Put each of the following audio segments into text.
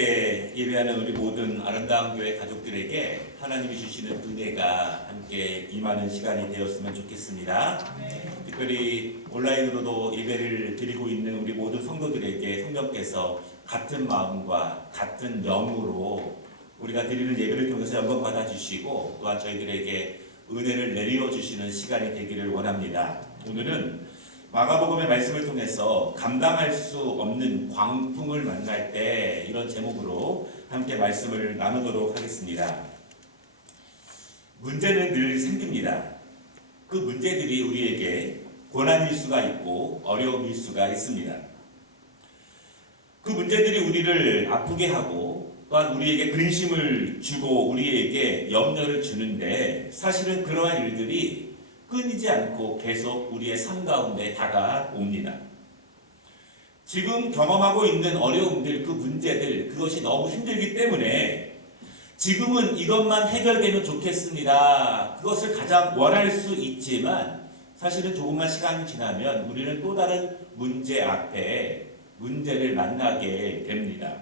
함께 예배하는 우리 모든 아름다운 교회 가족들에게 하나님이 주시는 은혜가 함께 임하는 시간이 되었으면 좋겠습니다. 특별히 온라인으로도 예배를 드리고 있는 우리 모든 성도들에게 성령께서 같은 마음과 같은 영으로 우리가 드리는 예배를 통해서 영광 받아주시고 또한 저희들에게 은혜를 내려 주시는 시간이 되기를 원합니다. 오늘은 마가복음의 말씀을 통해서 감당할 수 없는 광풍을 만날 때 이런 제목으로 함께 말씀을 나누도록 하겠습니다. 문제는 늘 생깁니다. 그 문제들이 우리에게 고난일 수가 있고 어려움일 수가 있습니다. 그 문제들이 우리를 아프게 하고 또한 우리에게 근심을 주고 우리에게 염려를 주는데 사실은 그러한 일들이 끊이지 않고 계속 우리의 삶 가운데 다가옵니다. 지금 경험하고 있는 어려움들, 그 문제들, 그것이 너무 힘들기 때문에 지금은 이것만 해결되면 좋겠습니다. 그것을 가장 원할 수 있지만 사실은 조금만 시간이 지나면 우리는 또 다른 문제 앞에 문제를 만나게 됩니다.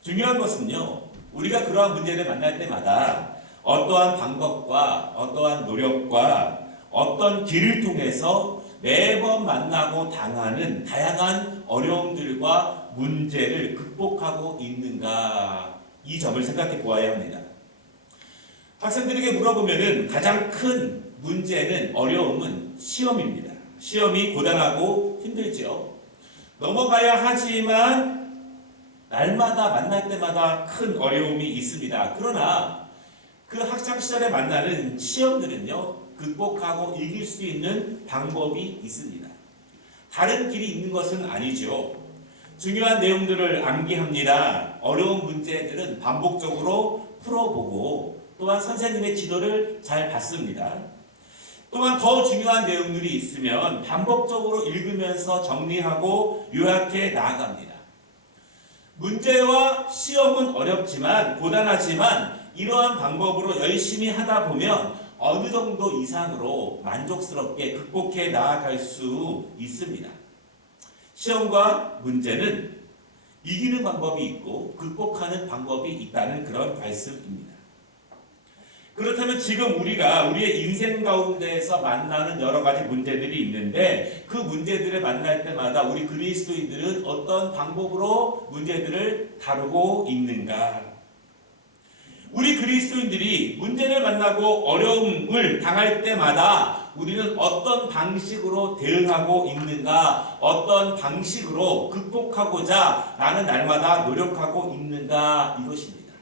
중요한 것은요, 우리가 그러한 문제를 만날 때마다 어떠한 방법과 어떠한 노력과 어떤 길을 통해서 매번 만나고 당하는 다양한 어려움들과 문제를 극복하고 있는가, 이 점을 생각해 보아야 합니다. 학생들에게 물어보면은 가장 큰 문제는 어려움은 시험입니다. 시험이 고단하고 힘들죠. 넘어가야 하지만 날마다 만날 때마다 큰 어려움이 있습니다. 그러나 그 학창시절에 만나는 시험들은요, 극복하고 이길 수 있는 방법이 있습니다. 다른 길이 있는 것은 아니죠. 중요한 내용들을 암기합니다. 어려운 문제들은 반복적으로 풀어보고 또한 선생님의 지도를 잘 받습니다. 또한 더 중요한 내용들이 있으면 반복적으로 읽으면서 정리하고 요약해 나아갑니다. 문제와 시험은 어렵지만 고단하지만 이러한 방법으로 열심히 하다 보면 어느 정도 이상으로 만족스럽게 극복해 나아갈 수 있습니다. 시험과 문제는 이기는 방법이 있고 극복하는 방법이 있다는 그런 말씀입니다. 그렇다면 지금 우리가 우리의 인생 가운데에서 만나는 여러 가지 문제들이 있는데 그 문제들을 만날 때마다 우리 그리스도인들은 어떤 방법으로 문제들을 다루고 있는가? 우리 그리스도인들이 문제를 만나고 어려움을 당할 때마다 우리는 어떤 방식으로 대응하고 있는가, 어떤 방식으로 극복하고자 나는 날마다 노력하고 있는가, 이것입니다.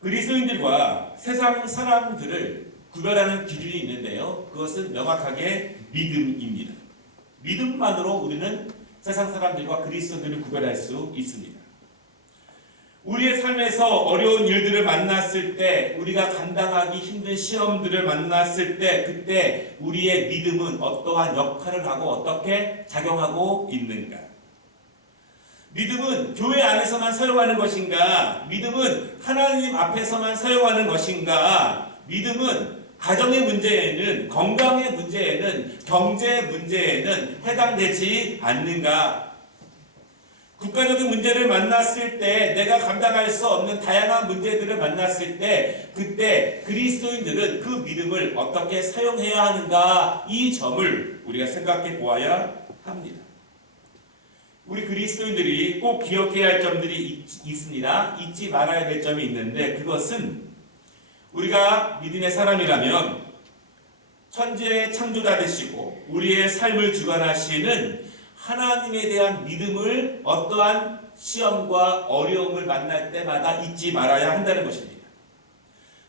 그리스도인들과 세상 사람들을 구별하는 기준이 있는데요. 그것은 명확하게 믿음입니다. 믿음만으로 우리는 세상 사람들과 그리스도인들을 구별할 수 있습니다. 우리의 삶에서 어려운 일들을 만났을 때, 우리가 감당하기 힘든 시험들을 만났을 때, 그때 우리의 믿음은 어떠한 역할을 하고 어떻게 작용하고 있는가? 믿음은 교회 안에서만 사용하는 것인가? 믿음은 하나님 앞에서만 사용하는 것인가? 믿음은 가정의 문제에는, 건강의 문제에는, 경제 문제에는 해당되지 않는가? 국가적인 문제를 만났을 때, 내가 감당할 수 없는 다양한 문제들을 만났을 때, 그때 그리스도인들은 그 믿음을 어떻게 사용해야 하는가? 이 점을 우리가 생각해 보아야 합니다. 우리 그리스도인들이 꼭 기억해야 할 점들이 있습니다. 잊지 말아야 될 점이 있는데 그것은 우리가 믿음의 사람이라면 천지의 창조자 되시고 우리의 삶을 주관하시는 하나님에 대한 믿음을 어떠한 시험과 어려움을 만날 때마다 잊지 말아야 한다는 것입니다.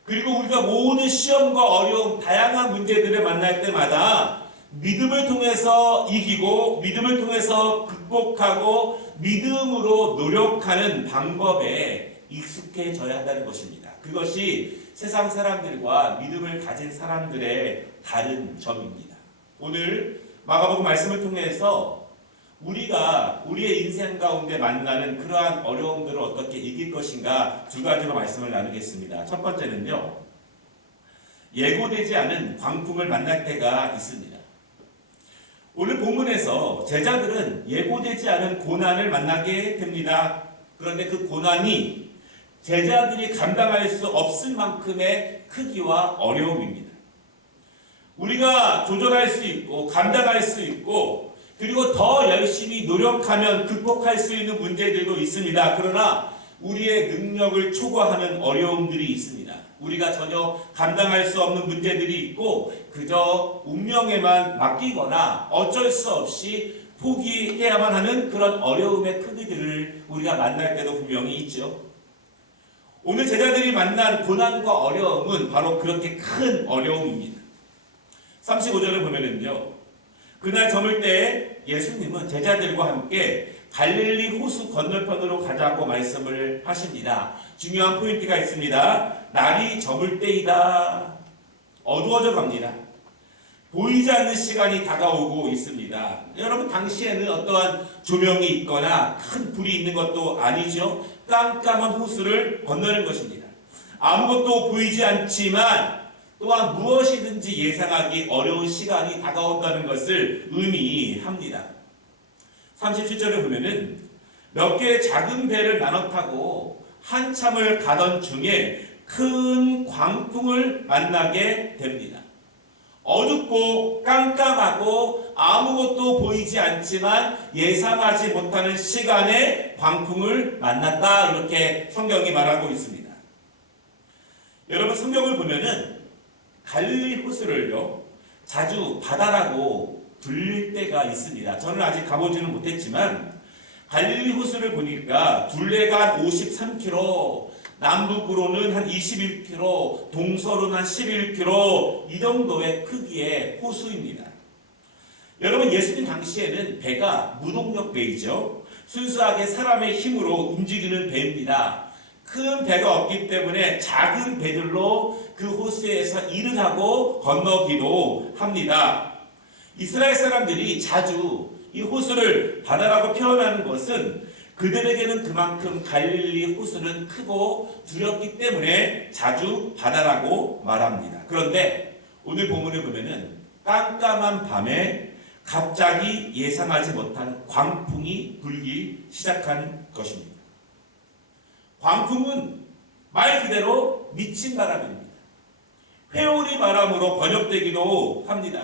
그리고 우리가 모든 시험과 어려움, 다양한 문제들을 만날 때마다 믿음을 통해서 이기고 믿음을 통해서 극복하고 믿음으로 노력하는 방법에 익숙해져야 한다는 것입니다. 그것이 세상 사람들과 믿음을 가진 사람들의 다른 점입니다. 오늘 마가복음 말씀을 통해서 우리가 우리의 인생 가운데 만나는 그러한 어려움들을 어떻게 이길 것인가 두 가지로 말씀을 나누겠습니다. 첫 번째는요, 예고되지 않은 광풍을 만날 때가 있습니다. 오늘 본문에서 제자들은 예고되지 않은 고난을 만나게 됩니다. 그런데 그 고난이 제자들이 감당할 수 없을 만큼의 크기와 어려움입니다. 우리가 조절할 수 있고 감당할 수 있고 그리고 더 열심히 노력하면 극복할 수 있는 문제들도 있습니다. 그러나 우리의 능력을 초과하는 어려움들이 있습니다. 우리가 전혀 감당할 수 없는 문제들이 있고 그저 운명에만 맡기거나 어쩔 수 없이 포기해야만 하는 그런 어려움의 크기들을 우리가 만날 때도 분명히 있죠. 오늘 제자들이 만난 고난과 어려움은 바로 그렇게 큰 어려움입니다. 35절을 보면은요, 그날 저물 때 예수님은 제자들과 함께 갈릴리 호수 건너편으로 가자고 말씀을 하십니다. 중요한 포인트가 있습니다. 날이 저물 때이다. 어두워져 갑니다. 보이지 않는 시간이 다가오고 있습니다. 여러분, 당시에는 어떠한 조명이 있거나 큰 불이 있는 것도 아니죠. 깜깜한 호수를 건너는 것입니다. 아무것도 보이지 않지만 또한 무엇이든지 예상하기 어려운 시간이 다가온다는 것을 의미합니다. 37절에 보면은 몇 개의 작은 배를 나눠 타고 한참을 가던 중에 큰 광풍을 만나게 됩니다. 어둡고 깜깜하고 아무것도 보이지 않지만 예상하지 못하는 시간에 광풍을 만났다. 이렇게 성경이 말하고 있습니다. 여러분, 성경을 보면은 갈릴리 호수를요, 자주 바다라고 불릴 때가 있습니다. 저는 아직 가보지는 못했지만 갈릴리 호수를 보니까 둘레가 한 53km, 남북으로는 한 21km, 동서로는 한 11km 이 정도의 크기의 호수입니다. 여러분, 예수님 당시에는 배가 무동력 배이죠. 순수하게 사람의 힘으로 움직이는 배입니다. 큰 배가 없기 때문에 작은 배들로 그 호수에서 일을 하고 건너기도 합니다. 이스라엘 사람들이 자주 이 호수를 바다라고 표현하는 것은 그들에게는 그만큼 갈릴리 호수는 크고 두렵기 때문에 자주 바다라고 말합니다. 그런데 오늘 본문을 보면은 깜깜한 밤에 갑자기 예상하지 못한 광풍이 불기 시작한 것입니다. 광풍은 말 그대로 미친 바람입니다. 회오리 바람으로 번역되기도 합니다.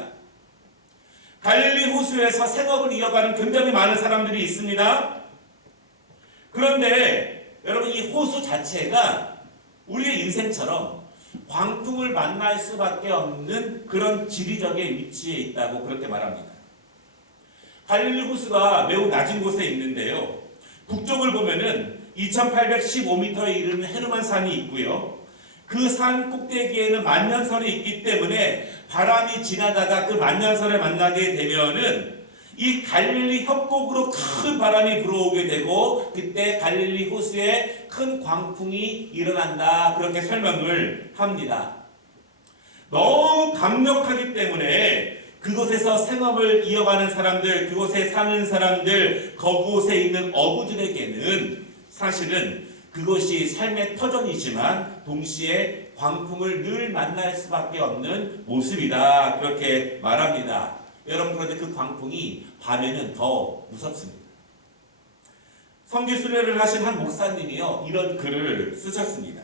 갈릴리 호수에서 생업을 이어가는 굉장히 많은 사람들이 있습니다. 그런데 여러분, 이 호수 자체가 우리의 인생처럼 광풍을 만날 수밖에 없는 그런 지리적인 위치에 있다고 그렇게 말합니다. 갈릴리 호수가 매우 낮은 곳에 있는데요. 북쪽을 보면은 2815m에 이르는 헤르만 산이 있고요. 그 산 꼭대기에는 만년설이 있기 때문에 바람이 지나다가 그 만년설에 만나게 되면은 이 갈릴리 협곡으로 큰 바람이 불어오게 되고 그때 갈릴리 호수에 큰 광풍이 일어난다. 그렇게 설명을 합니다. 너무 강력하기 때문에 그곳에서 생업을 이어가는 사람들, 그곳에 사는 사람들, 그곳에 있는 어부들에게는 사실은 그것이 삶의 터전이지만 동시에 광풍을 늘 만날 수밖에 없는 모습이다. 그렇게 말합니다. 여러분, 그런데 그 광풍이 밤에는 더 무섭습니다. 성지순례를 하신 한 목사님이요, 이런 글을 쓰셨습니다.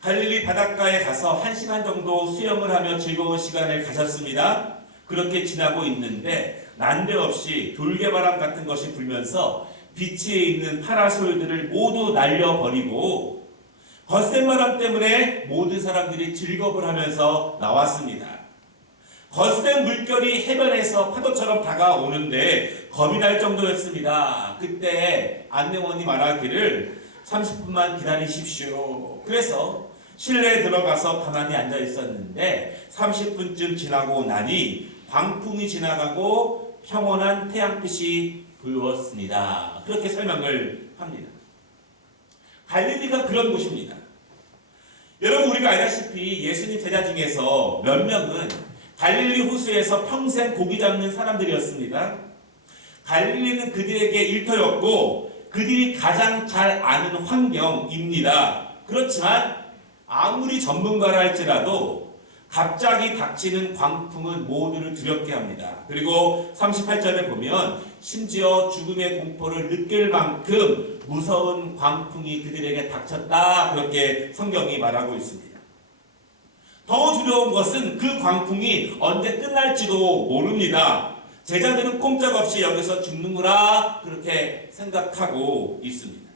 갈릴리 바닷가에 가서 1시간 정도 수영을 하며 즐거운 시간을 가졌습니다. 그렇게 지나고 있는데 난데없이 돌개바람 같은 것이 불면서 비치에 있는 파라솔들을 모두 날려버리고 거센 바람 때문에 모든 사람들이 즐겁을 하면서 나왔습니다. 거센 물결이 해변에서 파도처럼 다가오는데 겁이 날 정도였습니다. 그때 안내원이 말하기를 30분만 기다리십시오. 그래서 실내에 들어가서 가만히 앉아 있었는데 30분쯤 지나고 나니 광풍이 지나가고 평온한 태양빛이 보였습니다. 그렇게 설명을 합니다. 갈릴리가 그런 곳입니다. 여러분, 우리가 알다시피 예수님 제자 중에서 몇 명은 갈릴리 호수에서 평생 고기 잡는 사람들이었습니다. 갈릴리는 그들에게 일터였고 그들이 가장 잘 아는 환경입니다. 그렇지만 아무리 전문가라 할지라도 갑자기 닥치는 광풍은 모두를 두렵게 합니다. 그리고 38절에 보면 심지어 죽음의 공포를 느낄 만큼 무서운 광풍이 그들에게 닥쳤다. 그렇게 성경이 말하고 있습니다. 더 두려운 것은 그 광풍이 언제 끝날지도 모릅니다. 제자들은 꼼짝없이 여기서 죽는구나 그렇게 생각하고 있습니다.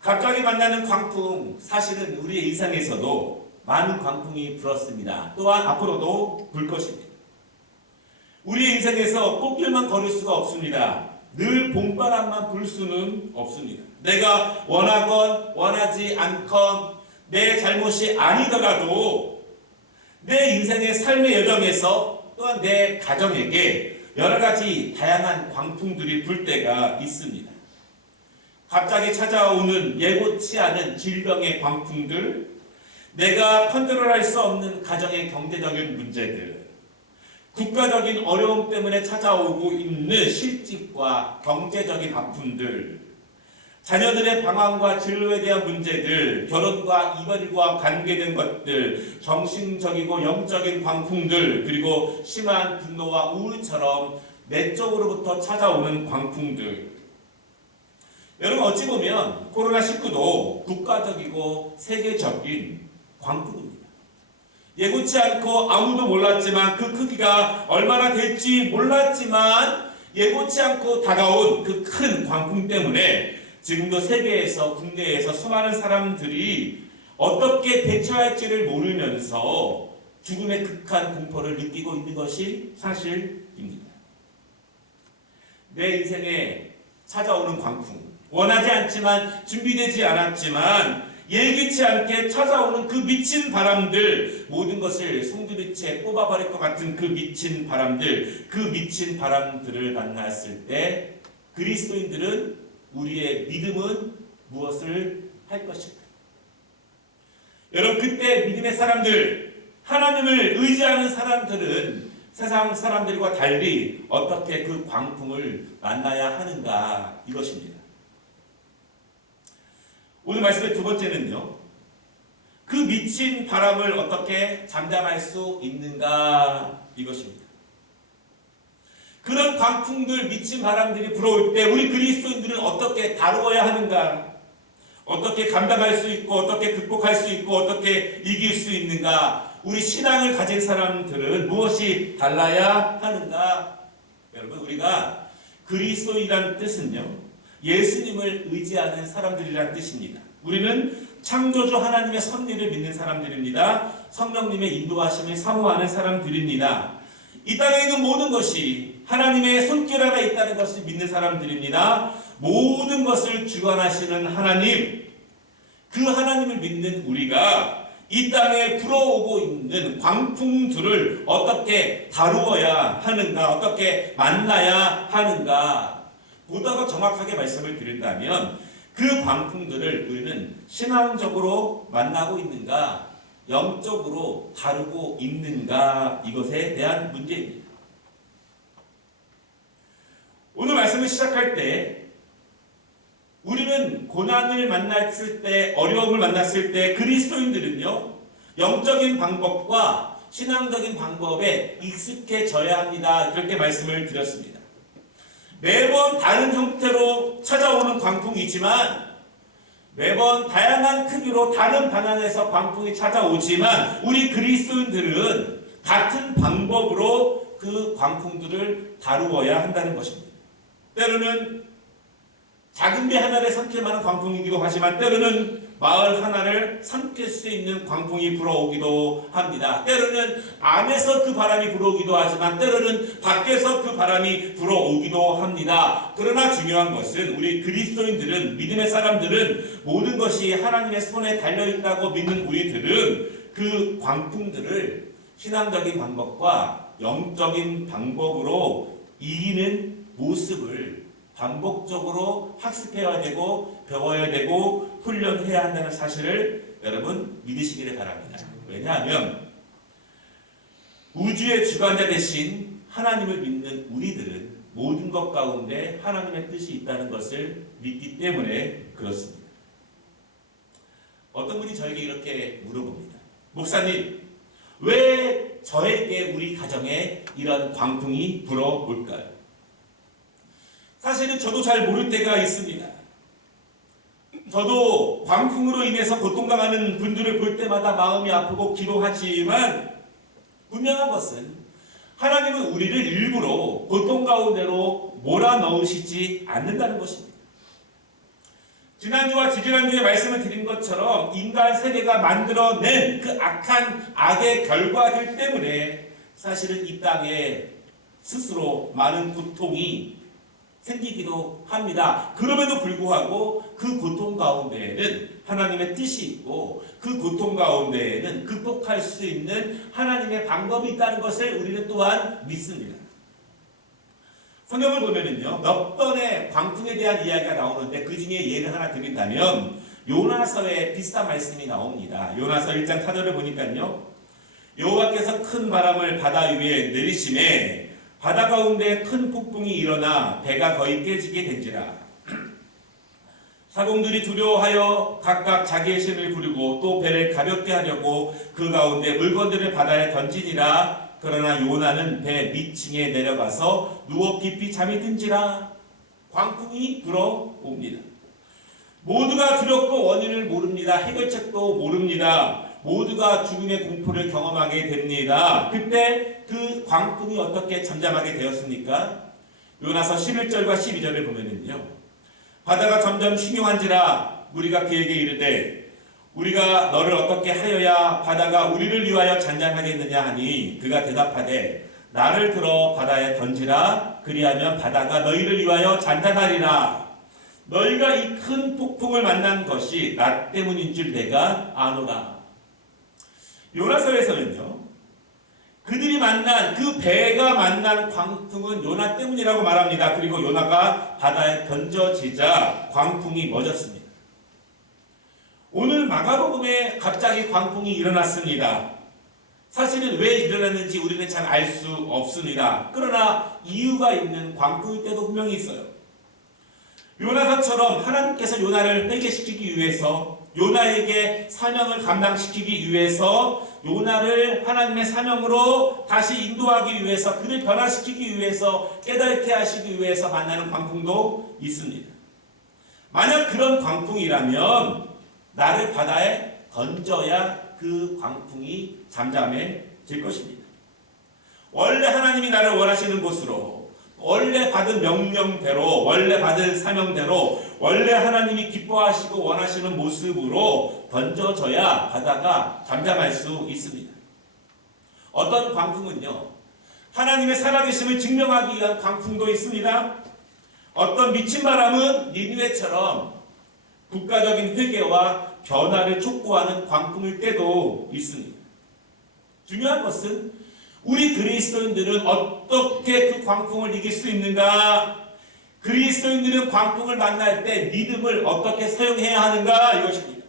갑자기 만나는 광풍, 사실은 우리의 일상에서도 많은 광풍이 불었습니다. 또한 앞으로도 불 것입니다. 우리의 인생에서 꽃길만 걸을 수가 없습니다. 늘 봄바람만 불 수는 없습니다. 내가 원하건 원하지 않건 내 잘못이 아니더라도 내 인생의 삶의 여정에서 또한 내 가정에게 여러 가지 다양한 광풍들이 불 때가 있습니다. 갑자기 찾아오는 예고치 않은 질병의 광풍들, 내가 컨트롤할 수 없는 가정의 경제적인 문제들, 국가적인 어려움 때문에 찾아오고 있는 실직과 경제적인 아픔들, 자녀들의 방황과 진로에 대한 문제들, 결혼과 이별과 관계된 것들, 정신적이고 영적인 광풍들, 그리고 심한 분노와 우울처럼 내적으로부터 찾아오는 광풍들. 여러분, 어찌 보면 코로나19도 국가적이고 세계적인 광풍입니다. 예고치 않고 아무도 몰랐지만 그 크기가 얼마나 될지 몰랐지만 예고치 않고 다가온 그 큰 광풍 때문에 지금도 세계에서 국내에서 수많은 사람들이 어떻게 대처할지를 모르면서 죽음의 극한 공포를 느끼고 있는 것이 사실입니다. 내 인생에 찾아오는 광풍, 원하지 않지만 준비되지 않았지만 예기치 않게 찾아오는 그 미친 바람들, 모든 것을 송두리째 뽑아버릴 것 같은 그 미친 바람들, 그 미친 바람들을 만났을 때 그리스도인들은 우리의 믿음은 무엇을 할 것일까? 여러분, 그때 믿음의 사람들, 하나님을 의지하는 사람들은 세상 사람들과 달리 어떻게 그 광풍을 만나야 하는가, 이것입니다. 오늘 말씀의 두 번째는요, 그 미친 바람을 어떻게 잠잠할 수 있는가, 이것입니다. 그런 광풍들, 미친 바람들이 불어올 때 우리 그리스도인들은 어떻게 다루어야 하는가, 어떻게 감당할 수 있고 어떻게 극복할 수 있고 어떻게 이길 수 있는가, 우리 신앙을 가진 사람들은 무엇이 달라야 하는가. 여러분, 우리가 그리스도인이라는 뜻은요, 예수님을 의지하는 사람들이라는 뜻입니다. 우리는 창조주 하나님의 섭리를 믿는 사람들입니다. 성령님의 인도하심을 사모하는 사람들입니다. 이 땅에 있는 모든 것이 하나님의 손길 아래 있다는 것을 믿는 사람들입니다. 모든 것을 주관하시는 하나님, 그 하나님을 믿는 우리가 이 땅에 불어오고 있는 광풍들을 어떻게 다루어야 하는가, 어떻게 만나야 하는가, 보다 더 정확하게 말씀을 드린다면 그 광풍들을 우리는 신앙적으로 만나고 있는가, 영적으로 다루고 있는가, 이것에 대한 문제입니다. 오늘 말씀을 시작할 때 우리는 고난을 만났을 때, 어려움을 만났을 때 그리스도인들은요, 영적인 방법과 신앙적인 방법에 익숙해져야 합니다. 그렇게 말씀을 드렸습니다. 매번 다른 형태로 찾아오는 광풍이지만, 매번 다양한 크기로 다른 방향에서 광풍이 찾아오지만 우리 그리스도인들은 같은 방법으로 그 광풍들을 다루어야 한다는 것입니다. 때로는 작은 배 하나를 삼킬 만한 광풍이기도 하지만 때로는 마을 하나를 삼킬 수 있는 광풍이 불어오기도 합니다. 때로는 안에서 그 바람이 불어오기도 하지만 때로는 밖에서 그 바람이 불어오기도 합니다. 그러나 중요한 것은 우리 그리스도인들은, 믿음의 사람들은, 모든 것이 하나님의 손에 달려있다고 믿는 우리들은 그 광풍들을 신앙적인 방법과 영적인 방법으로 이기는 모습을 반복적으로 학습해야 되고 배워야 되고 훈련해야 한다는 사실을 여러분 믿으시기를 바랍니다. 왜냐하면 우주의 주관자 되신 하나님을 믿는 우리들은 모든 것 가운데 하나님의 뜻이 있다는 것을 믿기 때문에 그렇습니다. 어떤 분이 저에게 이렇게 물어봅니다. 목사님, 왜 저에게 우리 가정에 이런 광풍이 불어올까요? 사실은 저도 잘 모를 때가 있습니다. 저도 광풍으로 인해서 고통당하는 분들을 볼 때마다 마음이 아프고 기도하지만 분명한 것은 하나님은 우리를 일부러 고통 가운데로 몰아넣으시지 않는다는 것입니다. 지난주와 지지난주에 말씀을 드린 것처럼 인간 세계가 만들어낸 그 악한 악의 결과들 때문에 사실은 이 땅에 스스로 많은 고통이 생기기도 합니다. 그럼에도 불구하고 그 고통 가운데에는 하나님의 뜻이 있고 그 고통 가운데에는 극복할 수 있는 하나님의 방법이 있다는 것을 우리는 또한 믿습니다. 성경을 보면은요, 몇 번의 광풍에 대한 이야기가 나오는데 그 중에 예를 하나 드린다면 요나서에 비슷한 말씀이 나옵니다. 요나서 1장 4절을 보니까요, 여호와께서 큰 바람을 바다 위에 내리심에 바다 가운데 큰 폭풍이 일어나 배가 거의 깨지게 된지라. 사공들이 두려워하여 각각 자기의 신을 부리고 또 배를 가볍게 하려고 그 가운데 물건들을 바다에 던지니라. 그러나 요나는 배 밑층에 내려가서 누워 깊이 잠이 든지라. 광풍이 불어옵니다. 모두가 두렵고 원인을 모릅니다. 해결책도 모릅니다. 모두가 죽음의 공포를 경험하게 됩니다. 그때 그 광풍이 어떻게 잠잠하게 되었습니까? 요나서 11절과 12절을 보면은요, 바다가 점점 흉흉한지라 무리가 그에게 이르되 우리가 너를 어떻게 하여야 바다가 우리를 위하여 잔잔하겠느냐 하니 그가 대답하되 나를 들어 바다에 던지라. 그리하면 바다가 너희를 위하여 잔잔하리라. 너희가 이 큰 폭풍을 만난 것이 나 때문인 줄 내가 아노라. 요나서에서는요, 그들이 만난 그 배가 만난 광풍은 요나 때문이라고 말합니다. 그리고 요나가 바다에 던져지자 광풍이 멎었습니다. 오늘 마가복음에 갑자기 광풍이 일어났습니다. 사실은 왜 일어났는지 우리는 잘 알 수 없습니다. 그러나 이유가 있는 광풍일 때도 분명히 있어요. 요나서처럼 하나님께서 요나를 회개시키기 위해서, 요나에게 사명을 감당시키기 위해서, 요나를 하나님의 사명으로 다시 인도하기 위해서, 그를 변화시키기 위해서, 깨닫게 하시기 위해서 만나는 광풍도 있습니다. 만약 그런 광풍이라면 나를 바다에 던져야 그 광풍이 잠잠해질 것입니다. 원래 하나님이 나를 원하시는 곳으로, 원래 받은 명령대로, 원래 받은 사명대로, 원래 하나님이 기뻐하시고 원하시는 모습으로 던져져야 바다가 잠잠할 수 있습니다. 어떤 광풍은요, 하나님의 살아계심을 증명하기 위한 광풍도 있습니다. 어떤 미친 바람은 니느웨처럼 국가적인 회개와 변화를 촉구하는 광풍일 때도 있습니다. 중요한 것은 우리 그리스도인들은 어떻게 그 광풍을 이길 수 있는가? 그리스도인들은 광풍을 만날 때 믿음을 어떻게 사용해야 하는가? 이것입니다.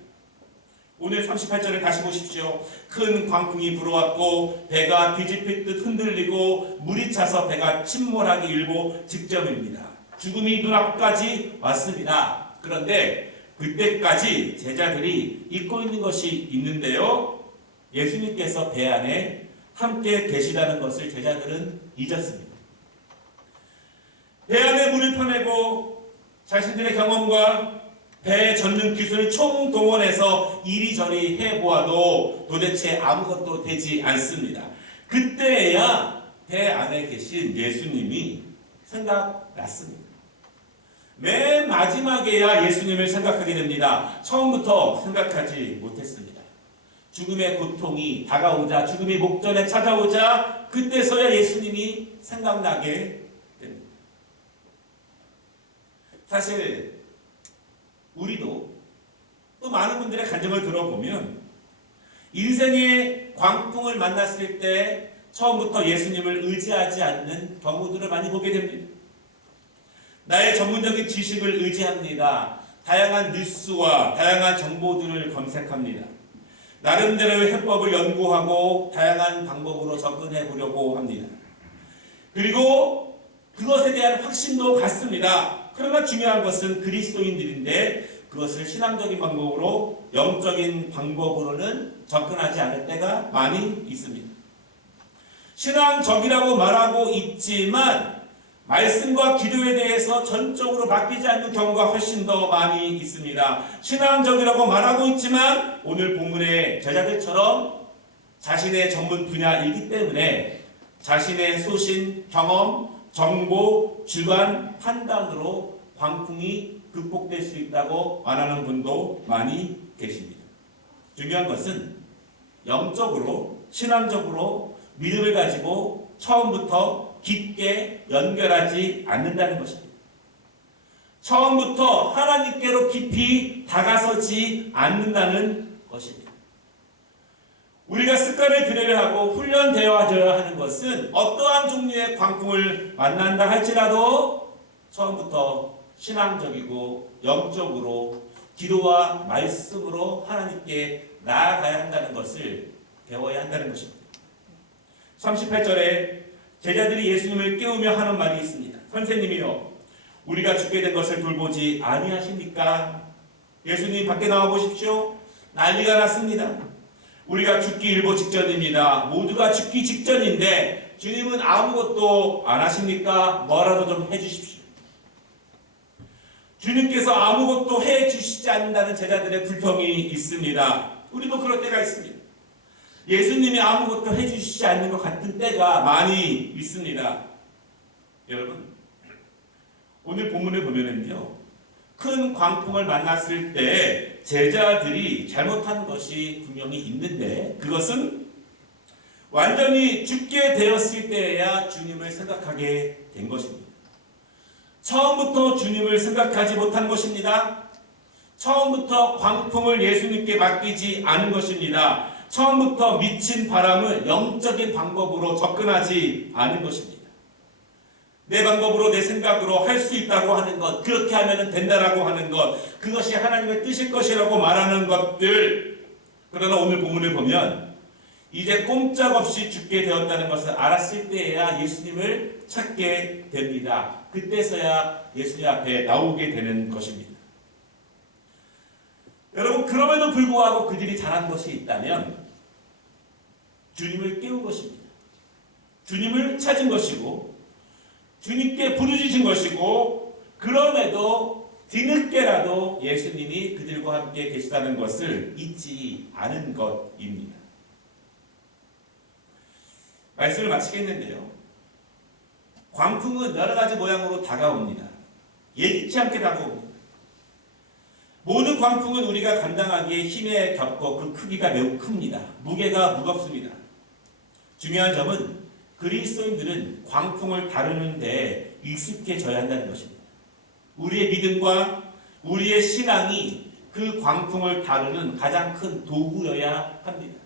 오늘 38절을 다시 보십시오. 큰 광풍이 불어왔고 배가 뒤집힐 듯 흔들리고 물이 차서 배가 침몰하기 일보 직전입니다. 죽음이 눈앞까지 왔습니다. 그런데 그때까지 제자들이 잊고 있는 것이 있는데요, 예수님께서 배 안에 함께 계시다는 것을 제자들은 잊었습니다. 배 안에 물을 퍼내고 자신들의 경험과 배 젓는 기술을 총동원해서 이리저리 해보아도 도대체 아무것도 되지 않습니다. 그때야 배 안에 계신 예수님이 생각났습니다. 맨 마지막에야 예수님을 생각하게 됩니다. 처음부터 생각하지 못했습니다. 죽음의 고통이 다가오자, 죽음이 목전에 찾아오자 그때서야 예수님이 생각나게 됩니다. 사실 우리도 또 많은 분들의 간증을 들어보면 인생의 광풍을 만났을 때 처음부터 예수님을 의지하지 않는 경우들을 많이 보게 됩니다. 나의 전문적인 지식을 의지합니다. 다양한 뉴스와 다양한 정보들을 검색합니다. 나름대로의 해법을 연구하고 다양한 방법으로 접근해 보려고 합니다. 그리고 그것에 대한 확신도 갖습니다. 그러나 중요한 것은 그리스도인들인데 그것을 신앙적인 방법으로, 영적인 방법으로는 접근하지 않을 때가 많이 있습니다. 신앙적이라고 말하고 있지만 말씀과 기도에 대해서 전적으로 맡기지 않는 경우가 훨씬 더 많이 있습니다. 신앙적이라고 말하고 있지만 오늘 본문의 제자들처럼 자신의 전문 분야이기 때문에 자신의 소신, 경험, 정보, 주관, 판단으로 광풍이 극복될 수 있다고 말하는 분도 많이 계십니다. 중요한 것은 영적으로, 신앙적으로 믿음을 가지고 처음부터 깊게 연결하지 않는다는 것입니다. 처음부터 하나님께로 깊이 다가서지 않는다는 것입니다. 우리가 습관을 들여야 하고 훈련되어져야 하는 것은 어떠한 종류의 광풍을 만난다 할지라도 처음부터 신앙적이고 영적으로 기도와 말씀으로 하나님께 나아가야 한다는 것을 배워야 한다는 것입니다. 38절에 제자들이 예수님을 깨우며 하는 말이 있습니다. 선생님이요, 우리가 죽게 된 것을 돌보지 아니하십니까? 예수님 밖에 나와 보십시오. 난리가 났습니다. 우리가 죽기 일보 직전입니다. 모두가 죽기 직전인데 주님은 아무것도 안 하십니까? 뭐라도 좀 해주십시오. 주님께서 아무것도 해주시지 않는다는 제자들의 불평이 있습니다. 우리도 그럴 때가 있습니다. 예수님이 아무것도 해주시지 않는 것 같은 때가 많이 있습니다. 여러분, 오늘 본문을 보면은요, 큰 광풍을 만났을 때 제자들이 잘못한 것이 분명히 있는데 그것은 완전히 죽게 되었을 때에야 주님을 생각하게 된 것입니다. 처음부터 주님을 생각하지 못한 것입니다. 처음부터 광풍을 예수님께 맡기지 않은 것입니다. 처음부터 미친 바람을 영적인 방법으로 접근하지 않은 것입니다. 내 방법으로, 내 생각으로 할 수 있다고 하는 것, 그렇게 하면 된다라고 하는 것, 그것이 하나님의 뜻일 것이라고 말하는 것들. 그러나 오늘 본문을 보면 이제 꼼짝없이 죽게 되었다는 것을 알았을 때에야 예수님을 찾게 됩니다. 그때서야 예수님 앞에 나오게 되는 것입니다. 여러분, 그럼에도 불구하고 그들이 잘한 것이 있다면 주님을 깨운 것입니다. 주님을 찾은 것이고 주님께 부르짖은 것이고, 그럼에도 뒤늦게라도 예수님이 그들과 함께 계시다는 것을 잊지 않은 것입니다. 말씀을 마치겠는데요, 광풍은 여러 가지 모양으로 다가옵니다. 예기치 않게 다가옵니다. 모든 광풍은 우리가 감당하기에 힘에 겹고 그 크기가 매우 큽니다. 무게가 무겁습니다. 중요한 점은 그리스도인들은 광풍을 다루는 데 익숙해져야 한다는 것입니다. 우리의 믿음과 우리의 신앙이 그 광풍을 다루는 가장 큰 도구여야 합니다.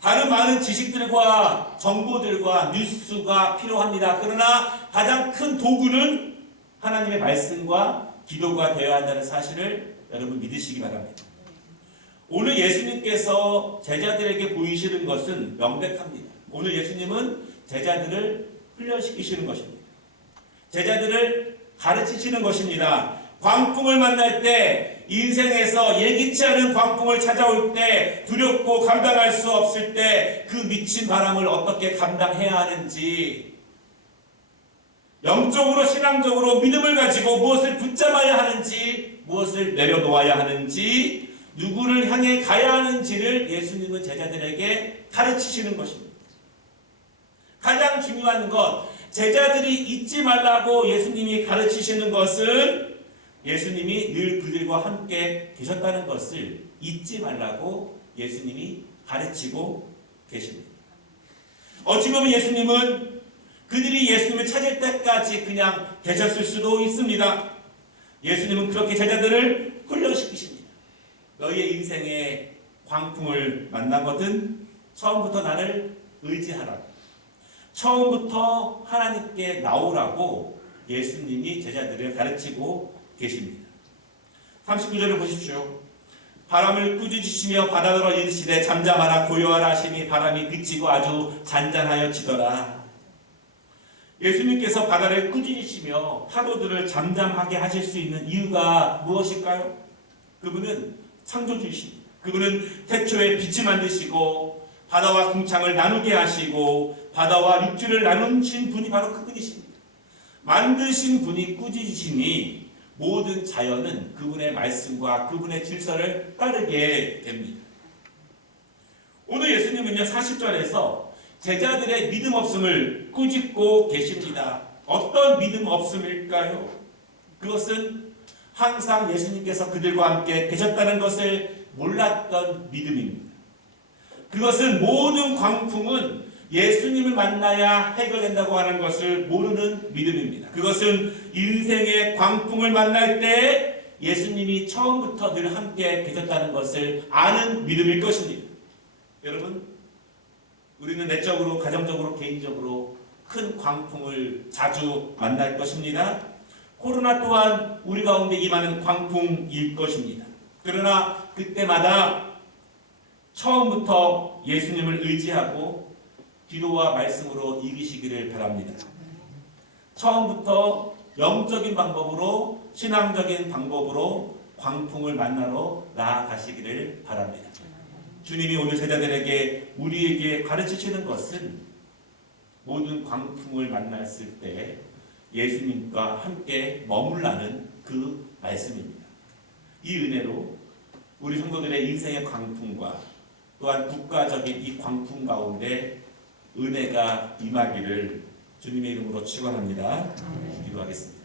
다른 많은 지식들과 정보들과 뉴스가 필요합니다. 그러나 가장 큰 도구는 하나님의 말씀과 기도가 되어야 한다는 사실을 여러분 믿으시기 바랍니다. 오늘 예수님께서 제자들에게 보이시는 것은 명백합니다. 오늘 예수님은 제자들을 훈련시키시는 것입니다. 제자들을 가르치시는 것입니다. 광풍을 만날 때, 인생에서 예기치 않은 광풍을 찾아올 때, 두렵고 감당할 수 없을 때 그 미친 바람을 어떻게 감당해야 하는지, 영적으로 신앙적으로 믿음을 가지고 무엇을 붙잡아야 하는지, 무엇을 내려놓아야 하는지, 누구를 향해 가야 하는지를 예수님은 제자들에게 가르치시는 것입니다. 가장 중요한 것, 제자들이 잊지 말라고 예수님이 가르치시는 것은 예수님이 늘 그들과 함께 계셨다는 것을 잊지 말라고 예수님이 가르치고 계십니다. 어찌 보면 예수님은 그들이 예수님을 찾을 때까지 그냥 계셨을 수도 있습니다. 예수님은 그렇게 제자들을 훈련시키십니다. 너희의 인생에 광풍을 만나거든 처음부터 나를 의지하라. 처음부터 하나님께 나오라고 예수님이 제자들을 가르치고 계십니다. 39절을 보십시오. 바람을 꾸짖으시며 바다로 이르시되 잠잠하라 고요하라 하시니 바람이 그치고 아주 잔잔하여 지더라. 예수님께서 바다를 꾸짖으시며 파도들을 잠잠하게 하실 수 있는 이유가 무엇일까요? 그분은 창조주이십니다. 그분은 태초에 빛을 만드시고 바다와 궁창을 나누게 하시고 바다와 육지를 나누신 분이 바로 그분이십니다. 만드신 분이 꾸짖으시니 모든 자연은 그분의 말씀과 그분의 질서를 따르게 됩니다. 오늘 예수님은요 40절에서 제자들의 믿음 없음을 꾸짖고 계십니다. 어떤 믿음 없음일까요? 그것은 항상 예수님께서 그들과 함께 계셨다는 것을 몰랐던 믿음입니다. 그것은 모든 광풍은 예수님을 만나야 해결된다고 하는 것을 모르는 믿음입니다. 그것은 인생의 광풍을 만날 때 예수님이 처음부터 늘 함께 계셨다는 것을 아는 믿음일 것입니다. 여러분, 우리는 내적으로, 가정적으로, 개인적으로 큰 광풍을 자주 만날 것입니다. 코로나 또한 우리 가운데 임하는 광풍일 것입니다. 그러나 그때마다 처음부터 예수님을 의지하고 기도와 말씀으로 이기시기를 바랍니다. 처음부터 영적인 방법으로, 신앙적인 방법으로 광풍을 만나러 나아가시기를 바랍니다. 주님이 오늘 제자들에게, 우리에게 가르치시는 것은 모든 광풍을 만났을 때 예수님과 함께 머물라는 그 말씀입니다. 이 은혜로 우리 성도들의 인생의 광풍과 또한 국가적인 이 광풍 가운데 은혜가 임하기를 주님의 이름으로 축원합니다. 기도하겠습니다.